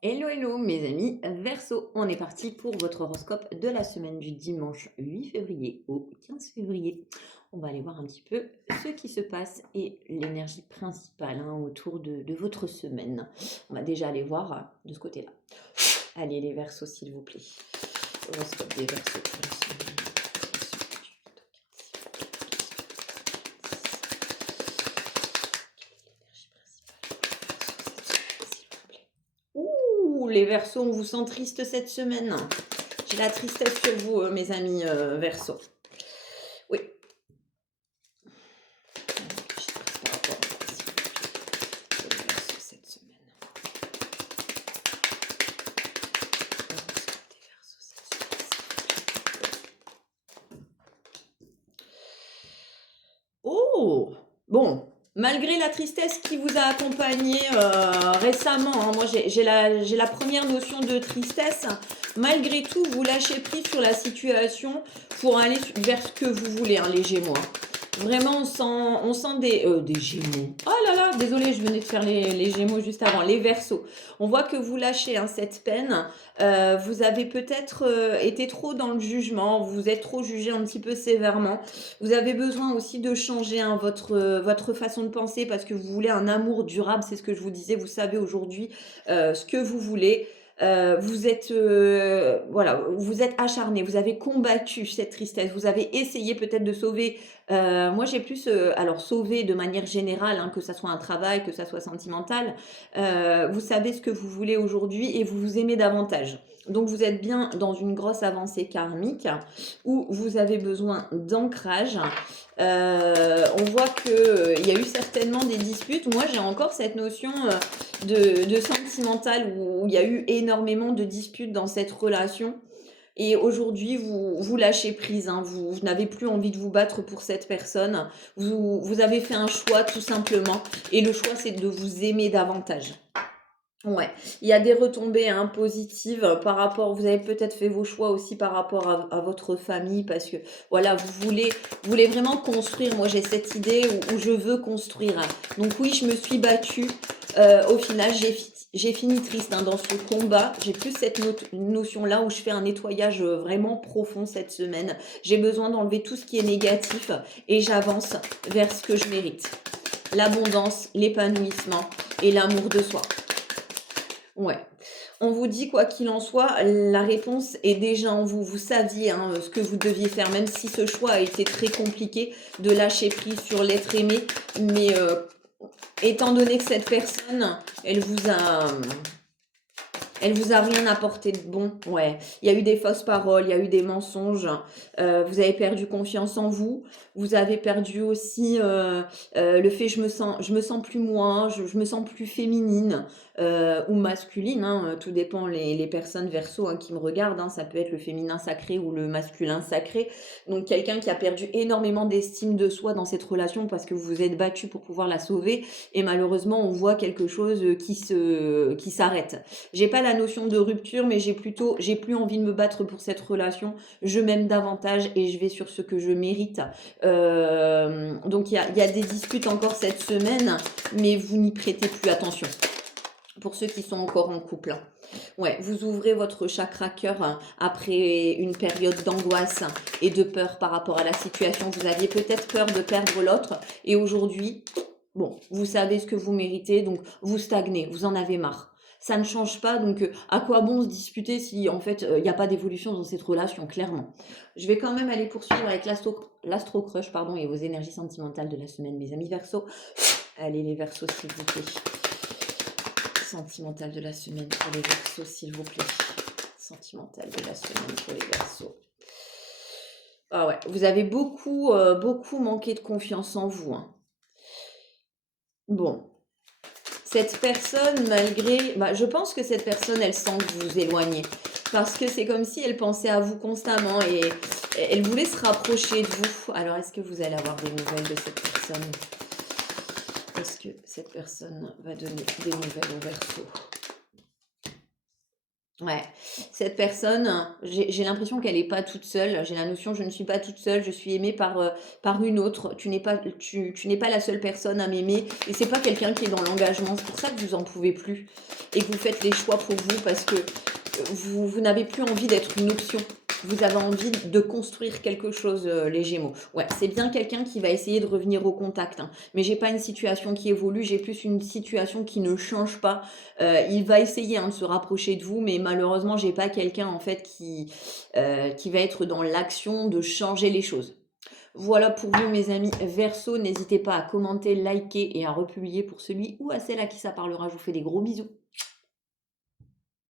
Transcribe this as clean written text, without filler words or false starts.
Hello, hello mes amis Verseau, on est parti pour votre horoscope de la semaine du dimanche 8 février au 15 février. On va aller voir un petit peu ce qui se passe et l'énergie principale autour de votre semaine. On va déjà aller voir de ce côté-là. Allez les Verseaux s'il vous plaît. Horoscope des Verseaux pour la semaine. Ouh, les Verseaux, on vous sent triste cette semaine. J'ai la tristesse sur vous, mes amis Verseaux. Oui. Cette semaine. Oh, bon, malgré la tristesse qui vous a accompagné récemment, moi j'ai la première notion de tristesse, malgré tout vous lâchez prise sur la situation pour aller vers ce que vous voulez, les Gémeaux. Vraiment, on sent des Gémeaux. Oh là là, désolé, je venais de faire les Gémeaux juste avant, les Verseaux. On voit que vous lâchez cette peine. Vous avez peut-être été trop dans le jugement, vous êtes trop jugé un petit peu sévèrement. Vous avez besoin aussi de changer votre façon de penser parce que vous voulez un amour durable, c'est ce que je vous disais. Vous savez aujourd'hui ce que vous voulez. Vous êtes voilà, vous êtes acharné, vous avez combattu cette tristesse, vous avez essayé peut-être de sauver. Moi j'ai plus alors sauver de manière générale, que ça soit un travail, que ça soit sentimental. Vous savez ce que vous voulez aujourd'hui et vous vous aimez davantage. Donc vous êtes bien dans une grosse avancée karmique où vous avez besoin d'ancrage. On voit qu'il y a eu certainement des disputes. Moi, j'ai encore cette notion de sentimental où il y a eu énormément de disputes dans cette relation. Et aujourd'hui, vous lâchez prise, vous n'avez plus envie de vous battre pour cette personne. Vous avez fait un choix tout simplement. Et le choix, c'est de vous aimer davantage. Ouais, il y a des retombées positives par rapport, vous avez peut-être fait vos choix aussi par rapport à votre famille parce que voilà, vous voulez vraiment construire. Moi, j'ai cette idée où je veux construire. Donc oui, je me suis battue. Au final, j'ai fini triste dans ce combat. J'ai plus cette notion-là où je fais un nettoyage vraiment profond cette semaine. J'ai besoin d'enlever tout ce qui est négatif et j'avance vers ce que je mérite. L'abondance, l'épanouissement et l'amour de soi. Ouais. On vous dit quoi qu'il en soit, la réponse est déjà en vous. Vous saviez ce que vous deviez faire, même si ce choix a été très compliqué de lâcher prise sur l'être aimé. Mais étant donné que cette personne, elle vous a rien apporté de bon. Ouais, il y a eu des fausses paroles, il y a eu des mensonges. Vous avez perdu confiance en vous. Vous avez perdu aussi le fait je me sens plus moi, je me sens plus féminine ou masculine. Tout dépend les personnes verso qui me regardent. Ça peut être le féminin sacré ou le masculin sacré. Donc quelqu'un qui a perdu énormément d'estime de soi dans cette relation parce que vous vous êtes battu pour pouvoir la sauver. Et malheureusement, on voit quelque chose qui s'arrête. J'ai pas la notion de rupture, mais j'ai plus envie de me battre pour cette relation. Je m'aime davantage et je vais sur ce que je mérite. Donc il y a des disputes encore cette semaine, mais vous n'y prêtez plus attention. Pour ceux qui sont encore en couple. Ouais, vous ouvrez votre chakra cœur après une période d'angoisse et de peur par rapport à la situation. Vous aviez peut-être peur de perdre l'autre et aujourd'hui, bon, vous savez ce que vous méritez, donc vous stagnez, vous en avez marre. Ça ne change pas, donc à quoi bon se disputer si en fait il n'y a pas d'évolution dans cette relation, clairement. Je vais quand même aller poursuivre avec l'astro crush pardon, et vos énergies sentimentales de la semaine, mes amis Verseaux. Allez les Verseaux, s'il vous plaît. Sentimentale de la semaine pour les Verseaux, s'il vous plaît. Sentimentale de la semaine pour les Verseaux. Ah ouais, vous avez beaucoup manqué de confiance en vous. Bon, cette personne, malgré... je pense que cette personne, elle sent que vous vous éloignez. Parce que c'est comme si elle pensait à vous constamment et elle voulait se rapprocher de vous. Alors, est-ce que vous allez avoir des nouvelles de cette personne? Est-ce que cette personne va donner des nouvelles au Verseau? Ouais, cette personne, j'ai l'impression qu'elle est pas toute seule. J'ai la notion, je ne suis pas toute seule, je suis aimée par une autre. Tu n'es pas la seule personne à m'aimer et c'est pas quelqu'un qui est dans l'engagement. C'est pour ça que vous en pouvez plus et que vous faites les choix pour vous parce que vous n'avez plus envie d'être une option. Vous avez envie de construire quelque chose, les Gémeaux. Ouais, c'est bien quelqu'un qui va essayer de revenir au contact, hein, mais j'ai pas une situation qui évolue, j'ai plus une situation qui ne change pas. Il va essayer, hein, de se rapprocher de vous, mais malheureusement, j'ai pas quelqu'un en fait qui va être dans l'action de changer les choses. Voilà pour vous mes amis Verseau, n'hésitez pas à commenter, liker et à republier pour celui ou à celle à qui ça parlera. Je vous fais des gros bisous.